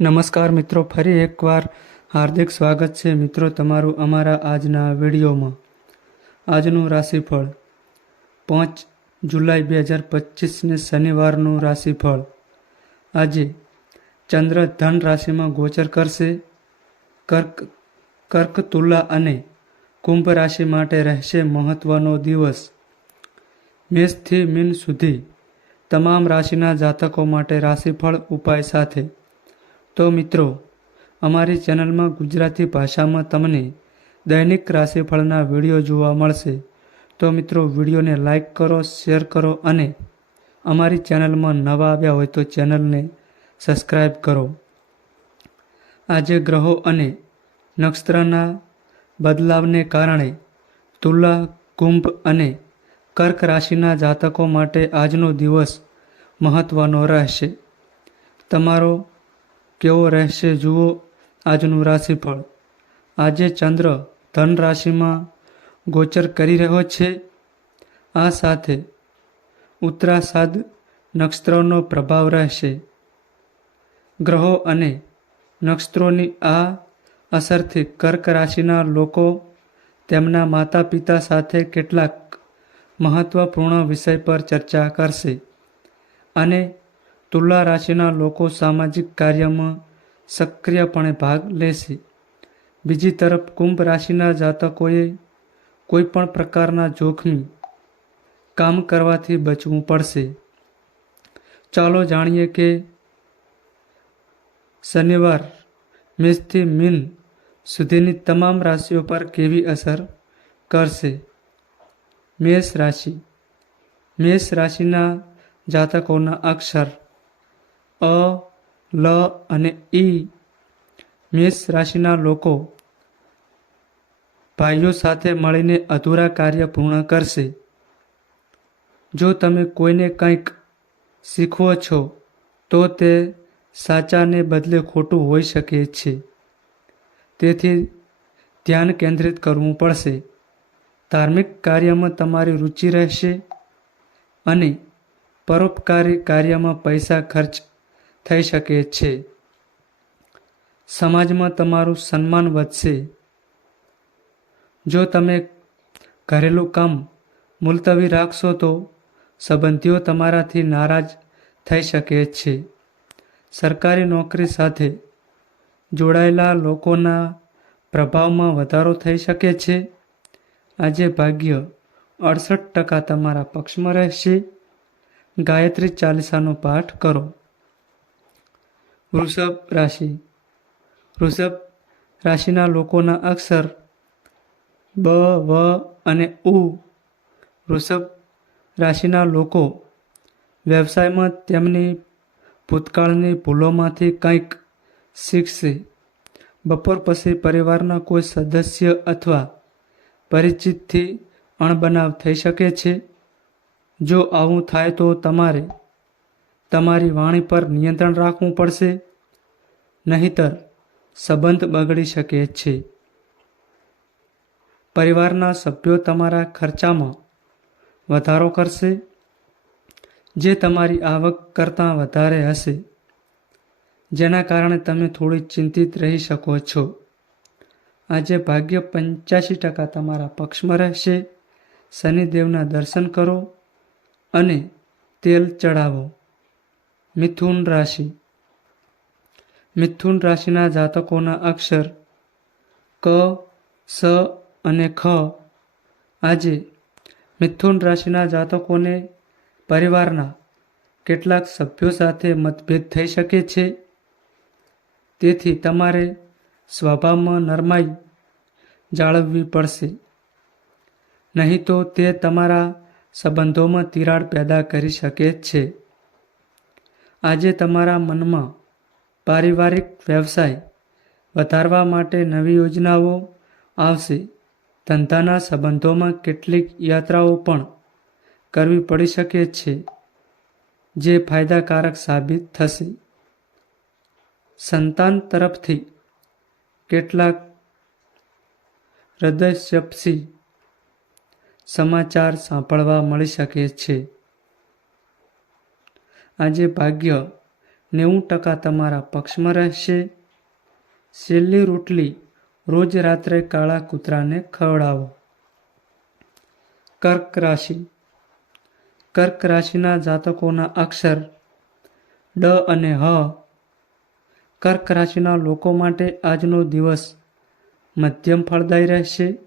નમસ્કાર મિત્રો, ફરી એકવાર હાર્દિક સ્વાગત છે મિત્રો તમારું અમારા આજના વિડીયોમાં. આજનું રાશિફળ પાંચ જુલાઈ બે હજાર પચીસને શનિવારનું રાશિફળ. આજે ચંદ્ર ધન રાશિમાં ગોચર કરશે. કર્ક કર્ક તુલા અને કુંભ રાશિ માટે રહેશે મહત્વનો દિવસ. મેષથી મીન સુધી તમામ રાશિના જાતકો માટે રાશિફળ ઉપાય સાથે તો મિત્રો, અમારી ચેનલમાં ગુજરાતી ભાષામાં તમને દૈનિક રાશિફળના વીડિયો જોવા મળશે. તો મિત્રો, વિડીયોને લાઈક કરો, શેર કરો અને અમારી ચેનલમાં નવા આવ્યા હોય તો ચેનલને સબસ્ક્રાઈબ કરો. આજે ગ્રહો અને નક્ષત્રના બદલાવને કારણે તુલા, કુંભ અને કર્ક રાશિના જાતકો માટે આજનો દિવસ મહત્ત્વનો રહેશે. તમારો કેવો રહેશે જુઓ આજનું રાશિફળ. આજે ચંદ્ર ધન રાશિમાં ગોચર કરી રહ્યો છે. આ સાથે ઉત્તરાસાદ નક્ષત્રોનો પ્રભાવ રહેશે. ગ્રહો અને નક્ષત્રોની આ અસરથી કર્ક રાશિના લોકો તેમના માતા પિતા સાથે કેટલાક મહત્વપૂર્ણ વિષય પર ચર્ચા કરશે અને તુલા રાશિના લોકો સામાજિક કાર્યમાં સક્રિયપણે ભાગ લેશે. બીજી તરફ કુંભ રાશિના જાતકોએ કોઈ પણ પ્રકારના જોખમી કામ કરવાથી બચવું પડશે. ચાલો જાણીએ કે શનિવાર, મેષથી મીન સુધીની તમામ રાશિઓ પર કેવી અસર કરશે? મેષ રાશિ. મેષ રાશિના જાતકોના અક્ષર અ, લ અને ઈ મેષ રાશિના લોકો ભાઈઓ સાથે મળીને અધૂરા કાર્ય પૂર્ણ કરશે. જો તમે કોઈને કંઈક શીખવો છો, તો તે સાચાને બદલે ખોટું હોઈ શકે છે. તેથી ધ્યાન કેન્દ્રિત કરવું પડશે. ધાર્મિક કાર્યમાં તમારી રુચિ રહેશે અને પરોપકારી કાર્યમાં પૈસા ખર્ચ થઈ શકે છે. સમાજમાં તમારું સન્માન વધશે. જો તમે ઘરેલું કામ મુલતવી રાખશો તો સંબંધીઓ તમારાથી નારાજ થઈ શકે છે. સરકારી નોકરી સાથે જોડાયેલા લોકોના પ્રભાવમાં વધારો થઈ શકે છે. આજે ભાગ્ય અડસઠ ટકા તમારા પક્ષમાં રહેશે. ગાયત્રી ચાલીસાનો પાઠ કરો. વૃષભ રાશિ. વૃષભ રાશિના લોકોના અક્ષર બ, વ અને ઉ. વૃષભ રાશિના લોકો વ્યવસાયમાં તેમની ભૂતકાળની ભૂલોમાંથી કંઈક શીખશે. બપોર પછી પરિવારના કોઈ સદસ્ય અથવા પરિચિતથી અણબનાવ થઈ શકે છે. જો આવું થાય તો તમારે તમારી વાણી પર નિયંત્રણ રાખવું પડશે, નહીતર સંબંધ બગડી શકે છે. પરિવારના સભ્યો તમારા ખર્ચામાં વધારો કરશે, જે તમારી આવક કરતાં વધારે હશે, જેના કારણે તમે થોડી ચિંતિત રહી શકો છો. આજે ભાગ્ય પંચ્યાસી ટકા તમારા પક્ષમાં રહેશે. શનિદેવના દર્શન કરો અને તેલ ચડાવો મિથુન રાશિ. મિથુન રાશિના જાતકોના અક્ષર ક, સ અને ખ. આજે મિથુન રાશિના જાતકોને પરિવારના કેટલાક સભ્યો સાથે મતભેદ થઈ શકે છે. તેથી તમારે સ્વભાવમાં નરમાઈ જાળવવી પડશે. નહીં તો તે તમારા સંબંધોમાં તિરાડ પેદા કરી શકે છે. આજે તમારા મનમાં પારિવારિક વ્યવસાય વધારવા માટે નવી યોજનાઓ આવશે. ધંધાના સંબંધોમાં કેટલીક યાત્રાઓ પણ કરવી પડી શકે છે, જે ફાયદાકારક સાબિત થશે. સંતાન તરફથી કેટલાક હૃદયસ્પર્શી સમાચાર સાંભળવા મળી શકે છે. આજે ભાગ્ય નેવું ટકા તમારા પક્ષમાં રહેશે. છેલ્લી રોટલી રોજ રાત્રે કાળા કૂતરાને ખવડાવો. કર્ક રાશિ. કર્ક રાશિના જાતકોના અક્ષર ડ અને હ. કર્ક રાશિના લોકો માટે આજનો દિવસ મધ્યમ ફળદાયી રહેશે.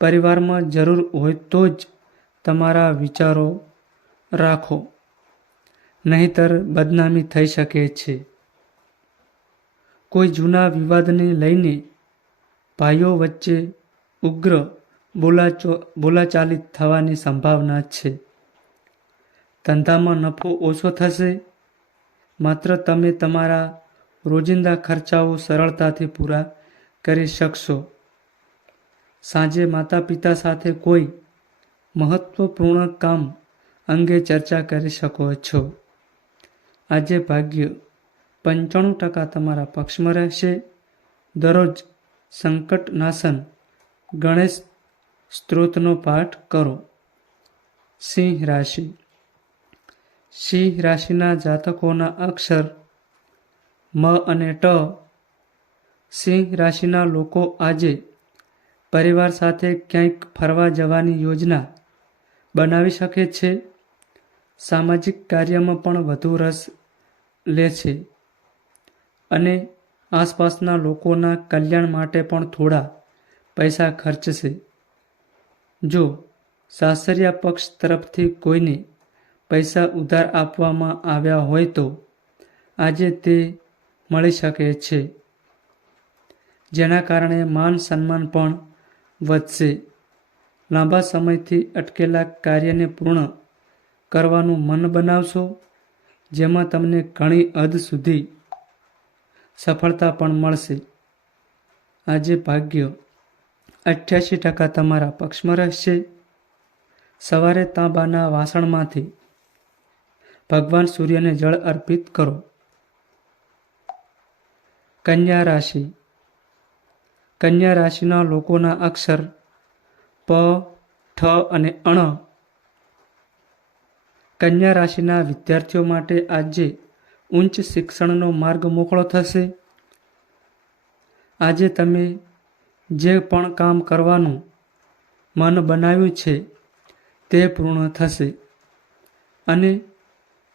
પરિવારમાં જરૂર હોય તો જ તમારા વિચારો રાખો. નહીતર બદનામી થઈ શકે છે. કોઈ જૂના વિવાદને લઈને ભાઈઓ વચ્ચે ઉગ્ર બોલાચો, બોલાચાલી થવાની સંભાવના છે. ધંધામાં નફો ઓછો થશે. માત્ર તમે તમારા રોજિંદા ખર્ચાઓ સરળતાથી પૂરા કરી શકશો. સાંજે માતા પિતા સાથે કોઈ મહત્વપૂર્ણ કામ અંગે ચર્ચા કરી શકો છો. આજે ભાગ્ય પંચાણું ટકા તમારા પક્ષમાં રહેશે. દરરોજ સંકટ નાશન ગણેશ સ્ત્રોતનો પાઠ કરો. સિંહ રાશિ. સિંહ રાશિના જાતકોના અક્ષર મ અને ટ. સિંહ રાશિના લોકો આજે પરિવાર સાથે ક્યાંક ફરવા જવાની યોજના બનાવી શકે છે. સામાજિક કાર્યમાં પણ વધુ રસ લે છે અને આસપાસના લોકોના કલ્યાણ માટે પણ થોડા પૈસા ખર્ચશે. જો સાસરિયા પક્ષ તરફથી કોઈને પૈસા ઉધાર આપવામાં આવ્યા હોય તો આજે તે મળી શકે છે, જેના કારણે માન સન્માન પણ વધશે. લાંબા સમયથી અટકેલા કાર્યને પૂર્ણ કરવાનું મન બનાવશો, જેમાં તમને ઘણી હદ સુધી સફળતા પણ મળશે. આજે ભાગ્ય અઠ્યાસી ટકા તમારા પક્ષમાં રહેશે. સવારે તાંબાના વાસણમાંથી ભગવાન સૂર્યને જળ અર્પિત કરો. કન્યા રાશિ. કન્યા રાશિના લોકોના અક્ષર પ, ઠ અને અણ કન્યા રાશિના વિદ્યાર્થીઓ માટે આજે ઉચ્ચ શિક્ષણનો માર્ગ મોકળો થશે. આજે તમે જે પણ કામ કરવાનું મન બનાવ્યું છે તે પૂર્ણ થશે અને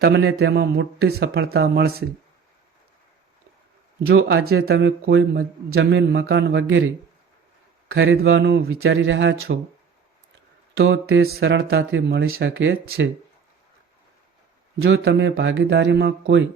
તમને તેમાં મોટી સફળતા મળશે. જો આજે તમે કોઈ જમીન, મકાન વગેરે ખરીદવાનું વિચારી રહ્યા છો, તો તે સરળતાથી મળી શકે છે. જો તમે ભાગીદારીમાં કોઈ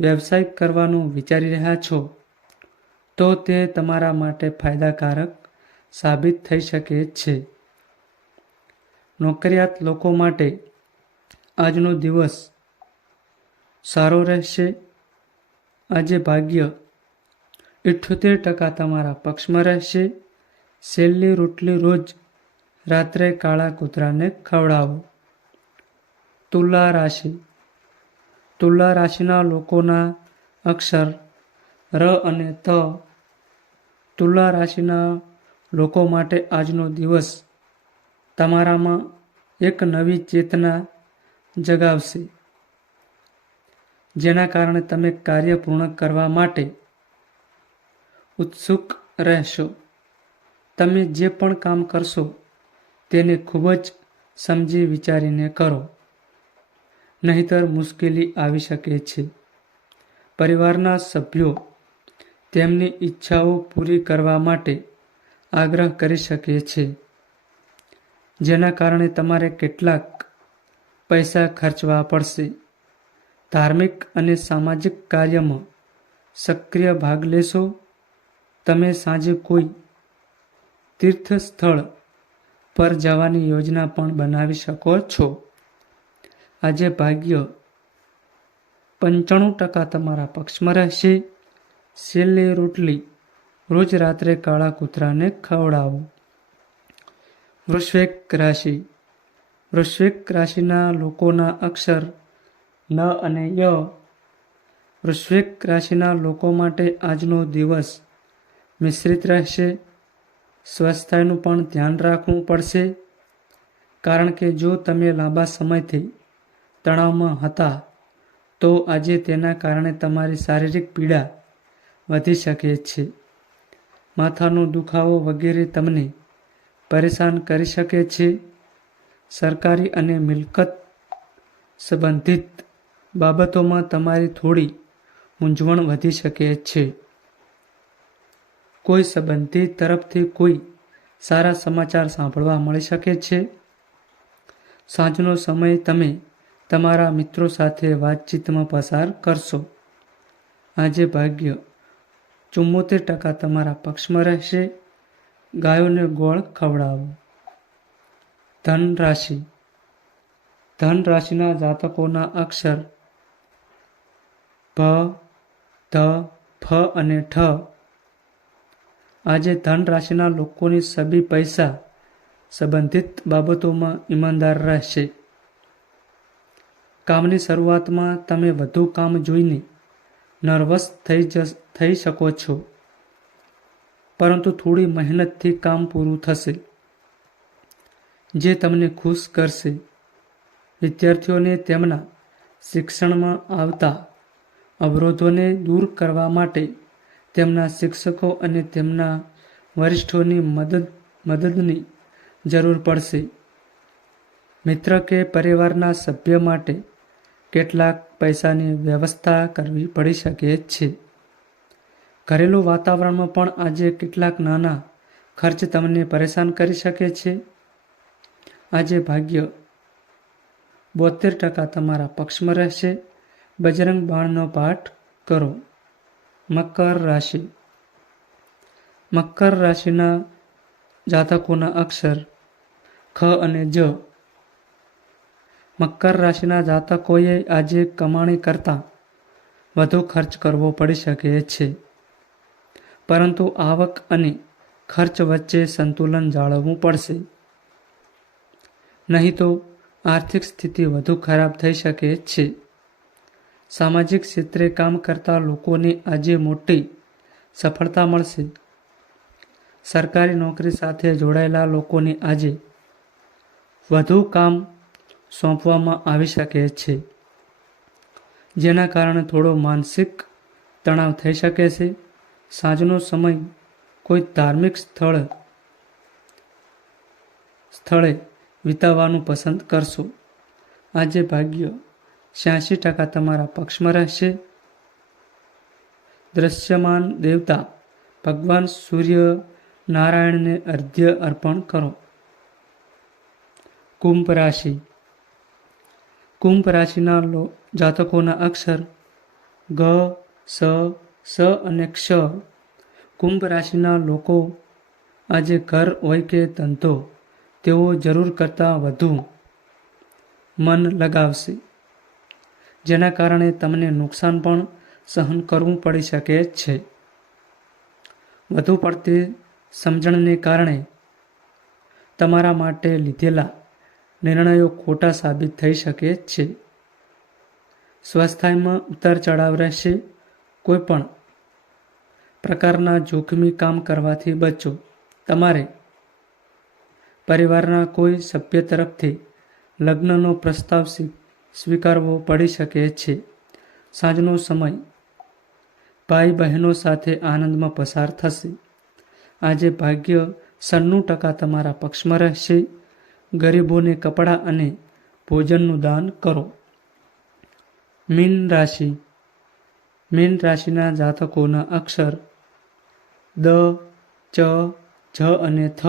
વ્યવસાય કરવાનું વિચારી રહ્યા છો, તો તે તમારા માટે ફાયદાકારક સાબિત થઈ શકે છે. નોકરિયાત લોકો માટે આજનો દિવસ સારો રહેશે. આજે ભાગ્ય ઇઠ્યોતેર ટકા તમારા પક્ષમાં રહેશે. છેલ્લી રોટલી રોજ રાત્રે કાળા કૂતરાને ખવડાવો. તુલા રાશિ. તુલા રાશિના લોકોના અક્ષર ર અને ત. તુલા રાશિના લોકો માટે આજનો દિવસ તમારામાં એક નવી ચેતના જગાવશે. જેના કારણે તમે કાર્ય પૂર્ણ કરવા માટે ઉત્સુક રહેશો. તમે જે પણ કામ કરશો તેને ખૂબ જ સમજી વિચારીને કરો. નહીતર મુશ્કેલી આવી શકે છે. પરિવારના સભ્યો તેમની ઈચ્છાઓ પૂરી કરવા માટે આગ્રહ કરી શકે છે. જેના કારણે તમારે કેટલાક પૈસા ખર્ચવા પડશે. ધાર્મિક અને સામાજિક કાર્યમાં સક્રિય ભાગ લેશો. તમે સાંજે કોઈ તીર્થ સ્થળ પર જવાની યોજના પણ બનાવી શકો છો. આજે ભાગ્ય પંચાણું ટકા તમારા પક્ષમાં રહેશે. છેલ્લી રોટલી, રોજ રાત્રે કાળા કૂતરાને ખવડાવો. વૃશ્વેક રાશિ, વૃશ્વિક રાશિના લોકોના અક્ષર ન અને ય. વૃશ્વિક રાશિના લોકો માટે આજનો દિવસ મિશ્રિત રહેશે. સ્વસ્થતાનું પણ ધ્યાન રાખવું પડશે. કારણ કે જો તમે લાંબા સમયથી તણાવમાં હતા, તો આજે તેના કારણે તમારી શારીરિક પીડા વધી શકે છે. માથાનો દુખાવો વગેરે તમને પરેશાન કરી શકે છે. સરકારી અને મિલકત સંબંધિત બાબતોમાં તમારી થોડી મૂંઝવણ વધી શકે છે. કોઈ સંબંધી તરફથી કોઈ સારા સમાચાર સાંભળવા મળી શકે છે. સાંજનો સમય તમે તમારા મિત્રો સાથે વાતચીતમાં પસાર કરશો. આજે ભાગ્ય ચુમ્મોતેર ટકા તમારા પક્ષમાં રહેશે. ગાયોને ગોળ ખવડાવો. ધન રાશિ ધન રાશિના જાતકોના અક્ષર ભ ધ, ફ અને ઠ. આજે ધન રાશિના લોકોની સભી પૈસા સંબંધિત બાબતોમાં ઈમાનદાર રહેશે. કામની શરૂઆતમાં તમે વધુ કામ જોઈને નર્વસ થઈ જ, થઈ શકો છો. પરંતુ થોડી મહેનતથી કામ પૂરું થશે, જે તમને ખુશ કરશે. વિદ્યાર્થીઓને તેમના શિક્ષણમાં આવતા અવરોધોને દૂર કરવા માટે તેમના શિક્ષકો અને તેમના વરિષ્ઠોની મદદ, મદદની જરૂર પડશે. મિત્ર કે પરિવારના સભ્ય માટે કેટલાક પૈસાની વ્યવસ્થા કરવી પડી શકે છે. ઘરેલું વાતાવરણમાં પણ આજે કેટલાક નાના ખર્ચ તમને પરેશાન કરી શકે છે. આજે ભાગ્ય બોતેર ટકા તમારા પક્ષમાં રહેશે. બજરંગ બાણનો પાઠ કરો. મકર રાશિ. મકર રાશિના જાતકોના અક્ષર ખ અને જ મકર રાશિના જાતકોએ આજે કમાણી કરતાં વધુ ખર્ચ કરવો પડી શકે છે. પરંતુ આવક અને ખર્ચ વચ્ચે સંતુલન જાળવવું પડશે. નહીં તો આર્થિક સ્થિતિ વધુ ખરાબ થઈ શકે છે. સામાજિક ક્ષેત્રે કામ કરતા લોકોને આજે મોટી સફળતા મળશે. સરકારી નોકરી સાથે જોડાયેલા લોકોને આજે વધુ કામ સોંપવામાં આવી શકે છે. જેના કારણે થોડો માનસિક તણાવ થઈ શકે છે. સાંજનો સમય કોઈ ધાર્મિક સ્થળ, સ્થળે વિતાવવાનું પસંદ કરશો. આજે ભાગ્ય છ્યાસી ટકા તમારા પક્ષમાં રહેશે. દ્રશ્યમાન દેવતા, ભગવાન સૂર્ય નારાયણને અર્ધ્ય અર્પણ કરો. કુંભ રાશિ કુંભ રાશિના જાતકોના અક્ષર ગ, સ સ અને ક્ષ. કુંભ રાશિના લોકો આજે ઘર હોય કે ધંધો, તેઓ જરૂર કરતાં વધુ મન લગાવશે. જેના કારણે તમને નુકસાન પણ સહન કરવું પડી શકે છે. વધુ પડતી સમજણને કારણે તમારા માટે લીધેલા નિર્ણયો ખોટા સાબિત થઈ શકે છે. સ્વાસ્થ્યમાં ઉતાર ચઢાવ રહેશે. કોઈ પણ પ્રકારના જોખમી કામ કરવાથી બચો. તમારે પરિવારના કોઈ સભ્ય તરફથી લગ્નનો પ્રસ્તાવ સ્વીકારવો પડી શકે છે. સાંજનો સમય ભાઈ બહેનો સાથે આનંદમાં પસાર થશે. આજે ભાગ્ય સન્નું ટકા તમારા પક્ષમાં રહેશે. ગરીબોને કપડાં અને ભોજનનું દાન કરો. મીન રાશિ. મીન રાશિના જાતકોના અક્ષર દ, ચ, જ અને થ.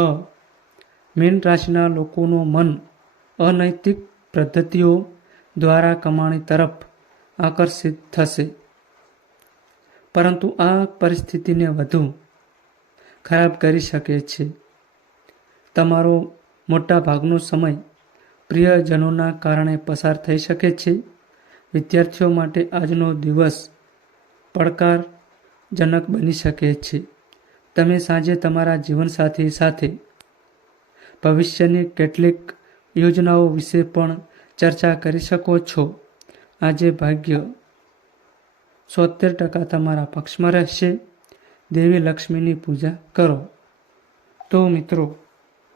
મીન રાશિના લોકોનું મન અનૈતિક પદ્ધતિઓ દ્વારા કમાણી તરફ આકર્ષિત થશે. પરંતુ આ પરિસ્થિતિને વધુ ખરાબ કરી શકે છે. તમારો મોટા ભાગનો સમય પ્રિયજનોના કારણે પસાર થઈ શકે છે. વિદ્યાર્થીઓ માટે આજનો દિવસ પડકારજનક બની શકે છે. તમે સાંજે તમારા જીવનસાથી સાથે ભવિષ્યની કેટલીક યોજનાઓ વિશે પણ ચર્ચા કરી શકો છો. આજે ભાગ્ય સોતેર ટકા તમારા પક્ષમાં રહેશે. દેવી લક્ષ્મીની પૂજા કરો. તો મિત્રો